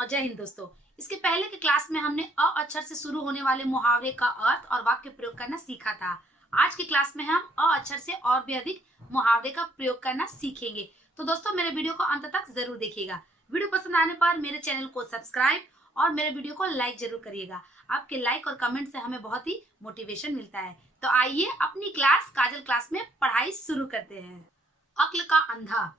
और जय हिंद दोस्तों। इसके पहले के क्लास में हमने अ अक्षर से शुरू होने वाले मुहावरे का अर्थ और वाक्य प्रयोग करना सीखा था। आज की क्लास में हम अ अक्षर से और भी अधिक मुहावरे का प्रयोग करना सीखेंगे। तो दोस्तों मेरे वीडियो को अंत तक जरूर देखिएगा। वीडियो पसंद आने पर मेरे चैनल को सब्सक्राइब और मेरे वीडियो को लाइक जरूर करिएगा। आपके लाइक और कमेंट से हमें बहुत ही मोटिवेशन मिलता है। तो आइए अपनी क्लास काजल क्लास में पढ़ाई शुरू करते हैं। अक्ल का अंधा,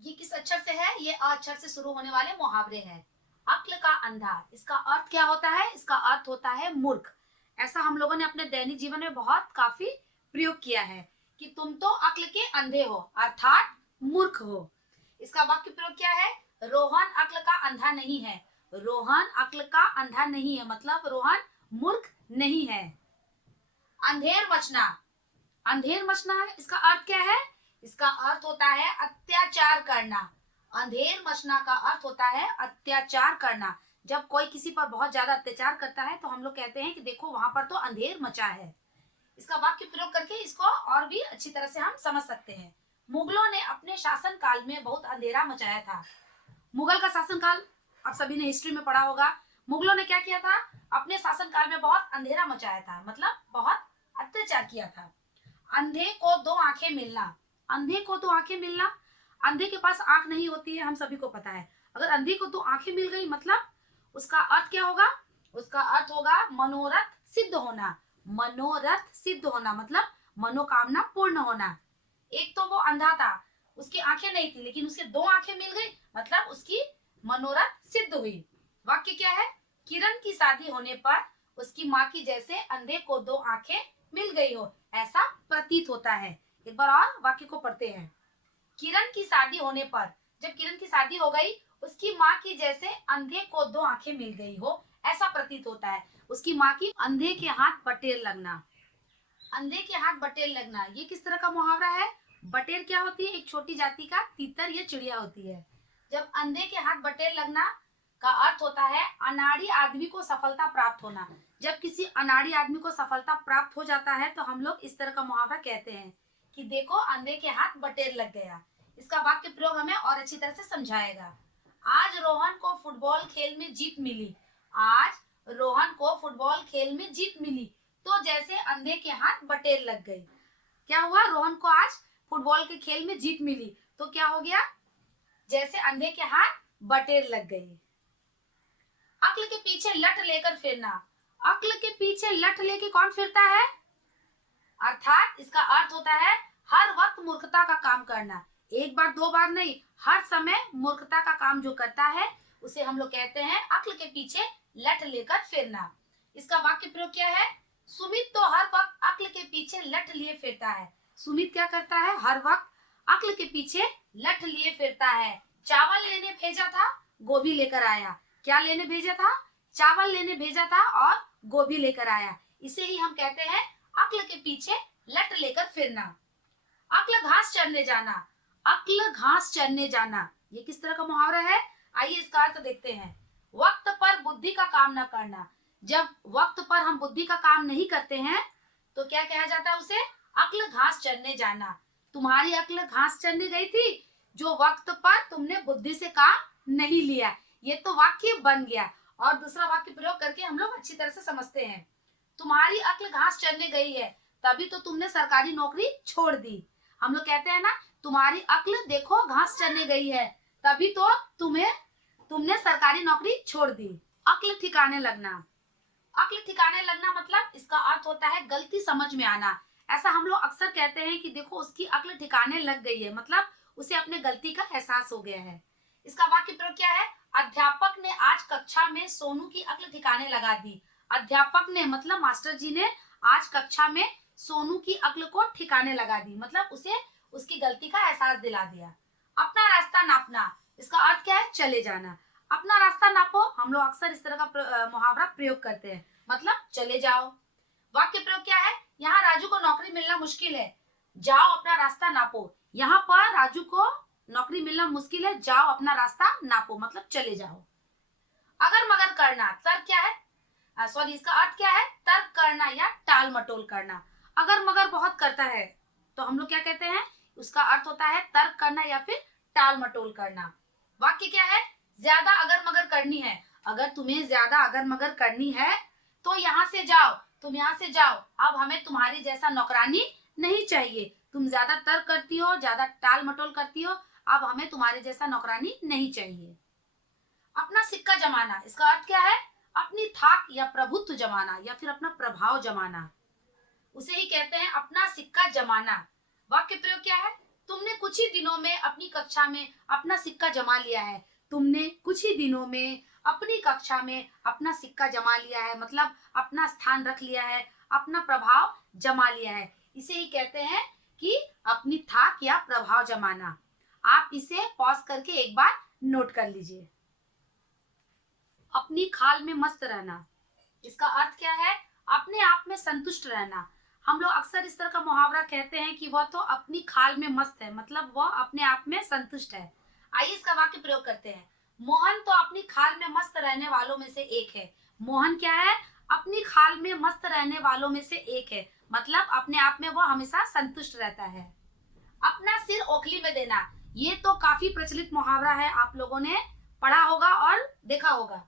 ये किस अक्षर से है? ये अ अक्षर से शुरू होने वाले मुहावरे हैं। अक्ल का अंधा, इसका अर्थ क्या होता है? इसका अर्थ होता है मूर्ख। ऐसा हम लोगों ने अपने दैनिक जीवन में बहुत काफी प्रयोग किया है कि तुम तो अक्ल के अंधे हो, अर्थात मूर्ख हो। इसका वाक्य प्रयोग क्या है? रोहन अक्ल का अंधा नहीं है। रोहन अक्ल का अंधा नहीं है, मतलब रोहन मूर्ख नहीं है। अंधेर मचना, अंधेर मचना है, इसका अर्थ क्या है? इसका अर्थ होता है अत्याचार करना। अंधेर मचना का अर्थ होता है अत्याचार करना। जब कोई किसी पर बहुत ज्यादा अत्याचार करता है तो हम लोग कहते हैं कि देखो वहां पर तो अंधेर मचा है। इसका वाक्य प्रयोग करके इसको और भी अच्छी तरह से हम समझ सकते हैं। मुगलों ने अपने शासन काल में बहुत अंधेरा मचाया था। मुगल का शासन काल आप सभी ने हिस्ट्री में पढ़ा होगा। मुगलों ने क्या किया था? अपने शासन काल में बहुत अंधेरा मचाया था, मतलब बहुत अत्याचार किया था। अंधे को दो आंखें मिलना, अंधे को दो आंखें मिलना, अंधे के पास आंख नहीं होती है, हम सभी को पता है। अगर अंधे को दो आंखें मिल गई मतलब उसका अर्थ क्या होगा? उसका अर्थ होगा मनोरथ सिद्ध होना। मनोरथ सिद्ध होना मतलब मनोकामना पूर्ण होना। एक तो वो अंधा था, उसकी आंखें नहीं थी, लेकिन उसके दो आंखें मिल गई मतलब उसकी मनोरथ सिद्ध हुई। वाक्य क्या है? किरण की शादी होने पर उसकी माँ की जैसे अंधे को दो आंखें मिल गई हो, ऐसा प्रतीत होता है। एक बार और वाक्य को पढ़ते हैं। किरण की शादी होने पर, जब किरण की शादी हो गई, उसकी माँ की जैसे अंधे को दो आंखें मिल गई हो, ऐसा प्रतीत होता है। उसकी माँ की अंधे के हाथ बटेर लगना, अंधे के हाथ बटेर लगना, ये किस तरह का मुहावरा है? बटेर क्या होती है? एक छोटी जाति का तीतर या चिड़िया होती है। जब अंधे के हाथ बटेर लगना का अर्थ होता है अनाड़ी आदमी को सफलता प्राप्त होना। जब किसी अनाड़ी आदमी को सफलता प्राप्त हो जाता है तो हम लोग इस तरह का मुहावरा कहते हैं कि देखो अंधे के हाथ बटेर लग गया। इसका वाक्य प्रयोग हमें और अच्छी तरह से समझाएगा। आज रोहन को फुटबॉल खेल में जीत मिली। आज रोहन को फुटबॉल खेल में जीत मिली तो जैसे अंधे के हाथ बटेर लग गई। क्या हुआ? रोहन को आज फुटबॉल के खेल में जीत मिली तो क्या हो गया? जैसे अंधे के हाथ बटेर लग गई। अक्ल के पीछे लठ लेकर फिरना, अक्ल के पीछे लठ लेके कौन फिरता है? अर्थात इसका अर्थ होता है हर वक्त मूर्खता का काम करना। एक बार दो बार नहीं, हर समय मूर्खता का काम जो करता है उसे हम लोग कहते हैं अक्ल के पीछे लठ लेकर फिरना। इसका वाक्य प्रयोग क्या है? सुमित तो हर वक्त अक्ल के पीछे लठ लिए फिरता है। सुमित क्या करता है? हर वक्त अक्ल के पीछे लठ लिए फिरता है। चावल लेने भेजा था, गोभी लेकर आया। क्या लेने भेजा था? चावल लेने भेजा था और गोभी लेकर आया। इसे ही हम कहते हैं अक्ल के पीछे लठ लेकर फिरना। अक्ल घास चरने जाना, अक्ल घास चरने जाना, ये किस तरह का मुहावरा है? आइए इसका अर्थ देखते हैं। वक्त पर बुद्धि का काम न करना, जब वक्त पर हम बुद्धि का काम नहीं करते हैं तो क्या कहा जाता है उसे? अक्ल घास चरने जाना। तुम्हारी अक्ल घास चरने गई थी जो वक्त पर तुमने बुद्धि से काम नहीं लिया। ये तो वाक्य बन गया। और दूसरा वाक्य प्रयोग करके हम लोग अच्छी तरह से समझते हैं। तुम्हारी अक्ल घास चरने गई है तभी तो तुमने सरकारी नौकरी छोड़ दी। हम लोग कहते हैं ना, तुम्हारी अक्ल देखो घास चरने गई है तभी तो तुमने सरकारी नौकरी छोड़ दी। अक्ल ठिकाने लगना, अक्ल ठिकाने लगना मतलब इसका अर्थ होता है गलती समझ में आना। ऐसा हम लोग अक्सर कहते हैं कि देखो उसकी अक्ल ठिकाने लग गई है, मतलब उसे अपने गलती का एहसास हो गया है। इसका वाक्य प्रयोग क्या है? अध्यापक ने आज कक्षा में सोनू की अक्ल ठिकाने लगा दी। अध्यापक ने मतलब मास्टर जी ने आज कक्षा में सोनू की अक्ल को ठिकाने लगा दी, मतलब उसे उसकी गलती का एहसास दिला दिया। अपना रास्ता नापना, इसका अर्थ क्या है? चले जाना। अपना रास्ता नापो, हम लोग अक्सर इस तरह का मुहावरा प्रयोग करते हैं, मतलब चले जाओ। वाक्य प्रयोग क्या है? यहाँ राजू को नौकरी मिलना मुश्किल है, जाओ अपना रास्ता नापो। यहाँ पर राजू को नौकरी मिलना मुश्किल है, जाओ अपना रास्ता नापो, मतलब चले जाओ। अगर मगर करना, तर्क क्या है? सॉरी, इसका अर्थ क्या है? तर्क करना या टाल मटोल करना। अगर मगर बहुत करता है तो हम लोग क्या कहते हैं? उसका अर्थ होता है तर्क करना या फिर टाल मटोल करना। वाक्य क्या है? ज्यादा अगर मगर करनी है, अगर तुम्हें ज्यादा अगर मगर करनी है तो यहाँ से जाओ, तुम यहाँ से जाओ, अब हमें तुम्हारी जैसा नौकरानी नहीं चाहिए, तुम ज्यादा तर्क करती हो, ज्यादा टाल मटोल करती हो, अब हमें तुम्हारे जैसा नौकरानी नहीं चाहिए। अपना सिक्का जमाना, इसका अर्थ क्या है? अपनी थाक या प्रभुत्व जमाना या फिर अपना प्रभाव जमाना, उसे ही कहते हैं अपना सिक्का जमाना। वाक्य प्रयोग क्या है? तुमने कुछ ही दिनों में अपनी कक्षा में अपना सिक्का जमा लिया है। तुमने कुछ ही दिनों में अपनी कक्षा में अपना सिक्का जमा लिया है, मतलब अपना स्थान रख लिया है, अपना प्रभाव जमा लिया है। इसे ही कहते हैं कि अपनी थाक या प्रभाव जमाना। आप इसे पॉज करके एक बार नोट कर लीजिए। अपनी खाल में मस्त रहना, इसका अर्थ क्या है? अपने आप में संतुष्ट रहना। हम लोग अक्सर इस तरह का मुहावरा कहते हैं कि वह तो अपनी खाल में मस्त है, मतलब वह अपने आप में संतुष्ट है। आइए इसका वाक्य प्रयोग करते हैं। मोहन तो अपनी खाल में मस्त रहने वालों में से एक है। मोहन क्या है? अपनी खाल में मस्त रहने वालों में से एक है, मतलब अपने आप में वह हमेशा संतुष्ट रहता है। अपना सिर ओखली में देना, ये तो काफी प्रचलित मुहावरा है, आप लोगों ने पढ़ा होगा और देखा होगा।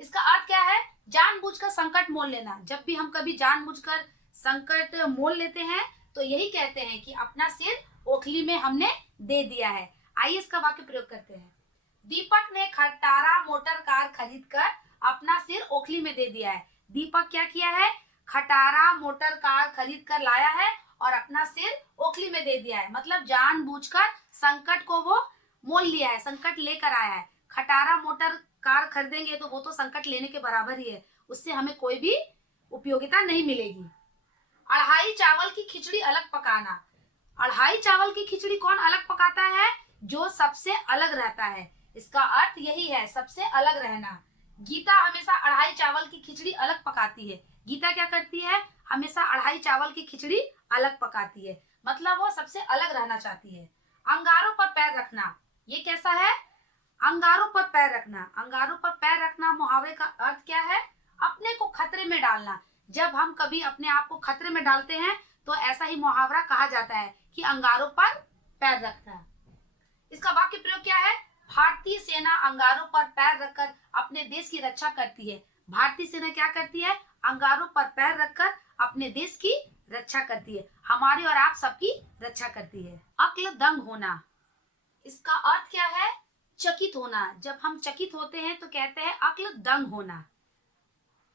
इसका अर्थ क्या है? जानबूझकर संकट मोल लेना। जब भी हम कभी जानबूझकर संकट मोल लेते हैं तो यही कहते हैं कि अपना सिर ओखली में हमने दे दिया है। आइए इसका वाक्य प्रयोग करते हैं। दीपक ने खटारा मोटर कार खरीद कर अपना सिर ओखली में दे दिया है। दीपक क्या किया है? खटारा मोटर कार खरीद कर लाया है और अपना सिर ओखली में दे दिया है, मतलब जानबूझकर संकट को वो मोल लिया है, संकट लेकर आया है। खटारा मोटर कार खरीदेंगे तो वो तो संकट लेने के बराबर ही है, उससे हमें कोई भी उपयोगिता नहीं मिलेगी। अढ़ाई चावल की खिचड़ी अलग पकाना। अढ़ाई चावल की खिचड़ी कौन अलग पकाता है? जो सबसे अलग रहता है। इसका अर्थ यही है, सबसे अलग रहना। गीता हमेशा अढ़ाई चावल की खिचड़ी अलग पकाती है। गीता क्या करती है? हमेशा अढ़ाई चावल की खिचड़ी अलग पकाती है, मतलब वो सबसे अलग रहना चाहती है। अंगारों पर पैर रखना, ये कैसा है? अंगारों पर पैर रखना। अंगारों पर पैर रखना मुहावरे का अर्थ क्या है? अपने को खतरे में डालना। जब हम कभी अपने आप को खतरे में डालते हैं तो ऐसा ही मुहावरा कहा जाता है कि अंगारों पर पैर रखना। इसका वाक्य प्रयोग क्या है? भारतीय सेना अंगारों पर पैर रखकर अपने देश की रक्षा करती है। भारतीय सेना क्या करती है? अंगारों पर पैर रखकर अपने देश की रक्षा करती है, हमारी और आप सबकी रक्षा करती है। अक्ल दंग होना, इसका अर्थ क्या है? चकित होना। जब हम चकित होते हैं तो कहते हैं अक्ल दंग होना।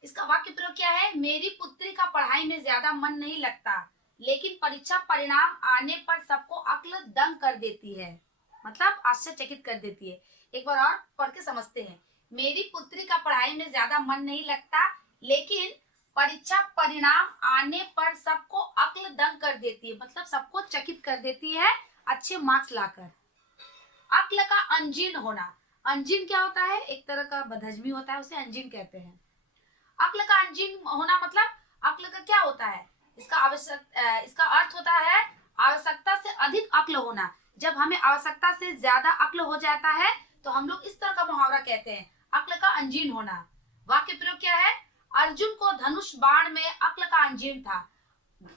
इसका वाक्य प्रयोग क्या है? मेरी पुत्री का पढ़ाई में ज्यादा मन नहीं लगता, लेकिन परीक्षा परिणाम आने पर सबको अक्ल दंग कर देती है, मतलब आश्चर्यचकित कर देती है। एक बार और पढ़ के समझते हैं। मेरी पुत्री का पढ़ाई में ज्यादा मन नहीं लगता, लेकिन परीक्षा परिणाम आने पर सबको अक्ल दंग कर देती है, मतलब सबको चकित कर देती है अच्छे मार्क्स लाकर। अक्ल का अंजीर्ण होना। अंजीर्ण क्या होता है? एक तरह का बदहजमी होता है, उसे अंजीर्ण कहते हैं। अक्ल का अंजीर्ण होना मतलब अक्ल का क्या होता है? इसका अर्थ होता है आवश्यकता से अधिक अक्ल होना। जब हमें आवश्यकता से ज्यादा अक्ल हो जाता है तो हम लोग इस तरह का मुहावरा कहते हैं, अक्ल का अंजीर्ण होना। वाक्य प्रयोग क्या है? अर्जुन को धनुष बाण में अक्ल का अंजीर्ण था।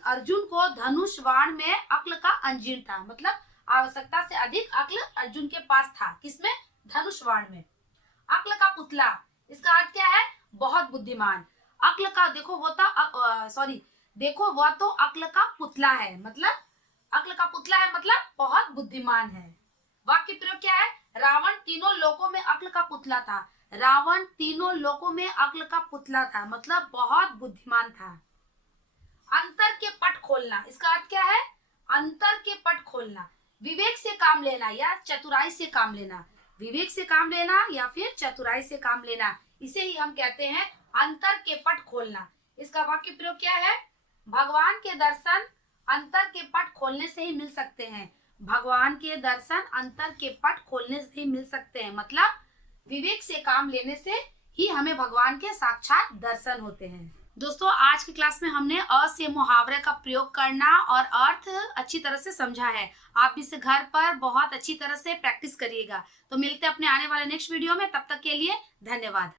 अर्जुन को धनुष बाण में अक्ल का अंजीर्ण था, मतलब आवश्यकता से अधिक अक्ल अर्जुन के पास था। किसमें? धनुष बाण में। अक्ल का पुतला, इसका अर्थ क्या है? बहुत बुद्धिमान। अक्ल का देखो वो देखो वह तो अक्ल का पुतला है, मतलब अक्ल का पुतला है मतलब बहुत बुद्धिमान है। वाक्य प्रयोग क्या है? रावण तीनों लोकों में अक्ल का पुतला था। रावण तीनों लोकों में अक्ल का पुतला था, मतलब बहुत बुद्धिमान था। अंतर के पट खोलना, इसका अर्थ क्या है? अंतर के पट खोलना। विवेक से काम लेना या चतुराई से काम लेना। विवेक से काम लेना या फिर चतुराई से काम लेना, इसे ही हम कहते हैं अंतर के पट खोलना। इसका वाक्य प्रयोग क्या है? भगवान के दर्शन अंतर के पट खोलने से ही मिल सकते हैं। भगवान के दर्शन अंतर के पट खोलने से ही मिल सकते हैं, मतलब विवेक से काम लेने से ही हमें भगवान के साक्षात दर्शन होते हैं। दोस्तों, आज की क्लास में हमने अ से मुहावरे का प्रयोग करना और अर्थ अच्छी तरह से समझा है। आप इसे घर पर बहुत अच्छी तरह से प्रैक्टिस करिएगा। तो मिलते हैं अपने आने वाले नेक्स्ट वीडियो में, तब तक के लिए धन्यवाद।